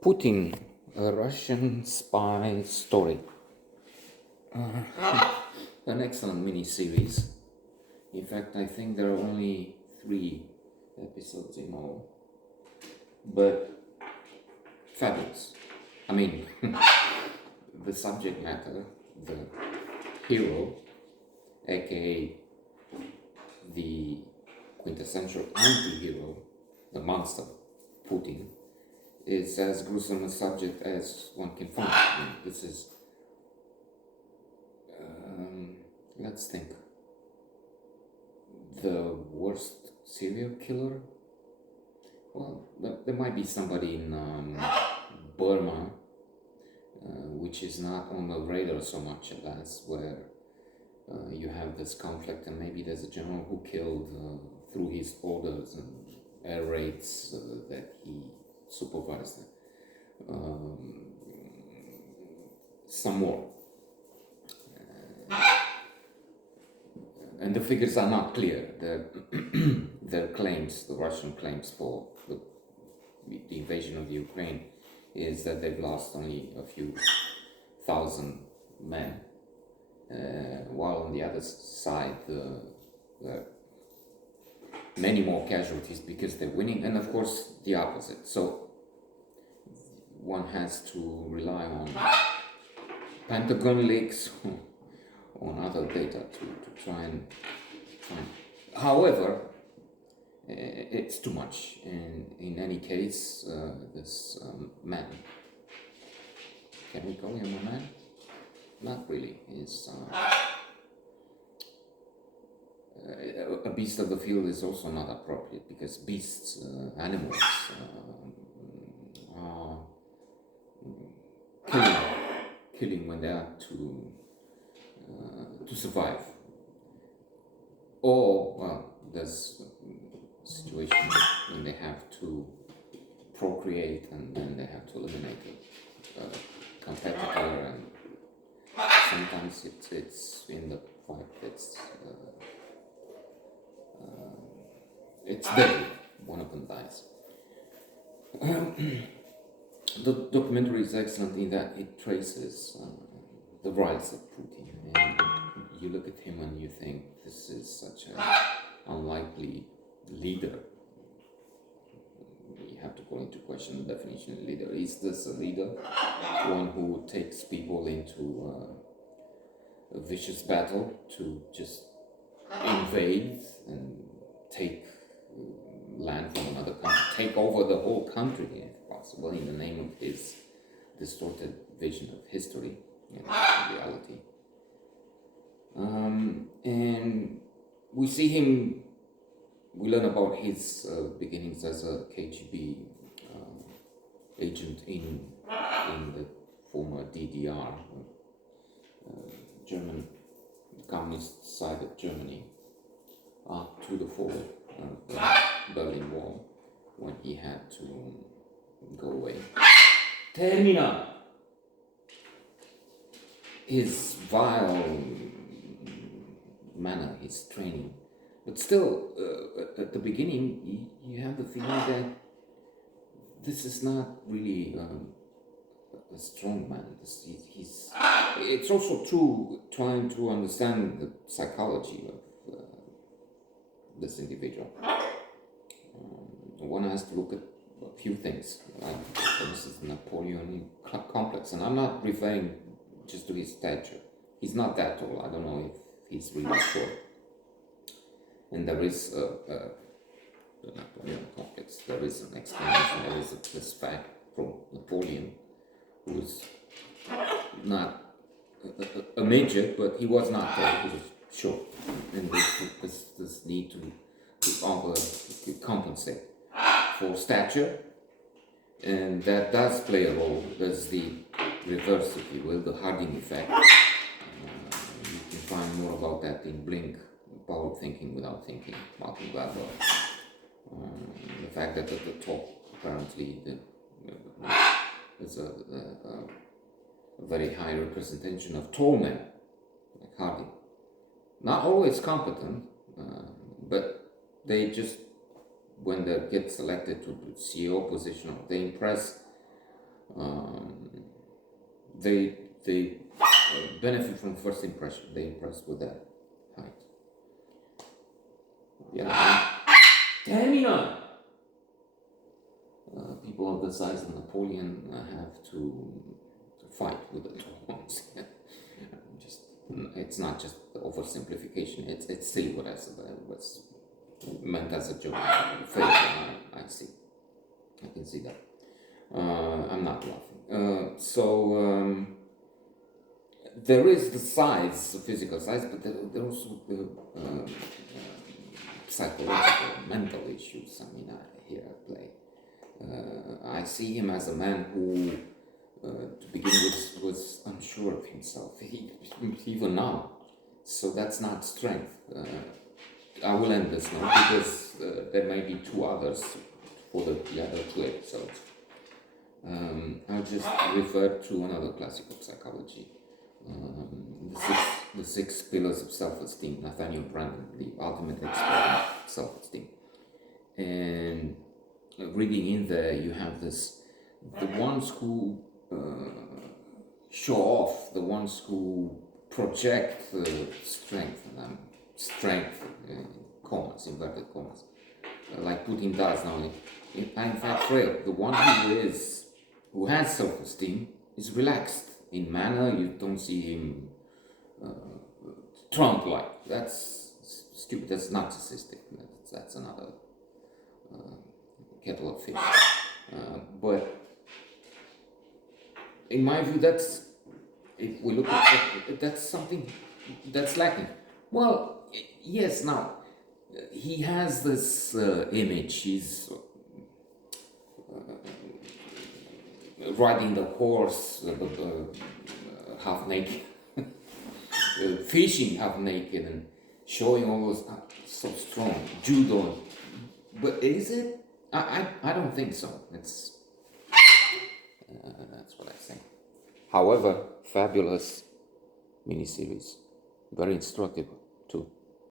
Putin, a Russian spy story. An excellent mini-series. In fact, I think there are only 3 episodes in all, but fabulous. I mean, the subject matter, the hero, aka the quintessential anti-hero, the monster, Putin, is as gruesome a subject as one can find. I mean, this is, let's think, the worst serial killer? Well, there might be somebody in Burma, which is not on the radar so much as where you have this conflict, and maybe there's a general who killed through his orders and air raids that he supervised. Some more. And the figures are not clear. Their claims, the Russian claims for the invasion of Ukraine, is that they've lost only a few thousand men, while on the other side, many more casualties because they're winning, and of course the opposite. So one has to rely on Pentagon leaks, on other data to try and find. However, it's too much, and in any case, this man, can we call him a man? Not really. He's a beast of the field is also not appropriate, because beasts, animals, are killing when they are to survive. Or, well, there's a situation when they have to procreate, and then they have to eliminate a competitor, and sometimes it's in the fight it's deadly. One of them dies. The documentary is excellent in that it traces the rise of Putin, and you look at him and you think, this is such an unlikely leader. You have to call into question the definition of leader. Is this a leader? One who takes people into a vicious battle to just invade and take land from another country, take over the whole country if possible, in the name of his distorted vision of history and reality. And we see him, we learn about his beginnings as a KGB agent in the former DDR, German communist side of Germany, to the fall of the Berlin Wall, when he had to go away. Termina! His vile manner, his training. But still, at the beginning, you have the feeling that this is not really a strong man. It's also true trying to understand the psychology of this individual. One has to look at a few things, like, for instance, the Napoleonic complex. And I'm not referring just to his stature. He's not that tall. I don't know if he's really short. And there is the Napoleon complex. There is an explanation. There is this fact from Napoleon, who was not a midget, but he was not tall. He was short, and this need to compensate for stature, and that does play a role. There's the reverse, if you will, the Harding effect. You can find more about that in Blink, Power of Thinking Without Thinking, Malcolm Gladwell. The fact that at the top, apparently, there's a very high representation of tall men, like Harding. Not always competent, but they just, when they get selected to CEO position, they impress Um, they benefit from first impression. They impress with their height. Yeah. Terminal. People of the size of Napoleon have to fight with the drones. Just, it's not just the oversimplification. It's silly what I said. It was meant as a joke. I see. I can see that. I'm not laughing. There is the size, the physical size, but there are also the psychological, mental issues. I mean, here at play. I see him as a man who, to begin with, was unsure of himself, even now. So that's not strength. I will end this now because there may be two others for the other two episodes. I'll just refer to another classic of psychology. The six pillars of self-esteem, Nathaniel Branden, the ultimate expert in self-esteem. And reading in there, you have this, the ones who show off, the ones who project strength, commas, inverted commas, like Putin does now. In fact, frail. The one who has self-esteem is relaxed in manner. You don't see him Trump-like. That's stupid. That's narcissistic. That's another kettle of fish. But in my view, if we look at that's something that's lacking. Well, yes. Now he has this image. He's riding the horse, half naked, fishing half naked, and showing all those so strong judo. But is it? I don't think so. That's what I think. However, fabulous miniseries, very instructive.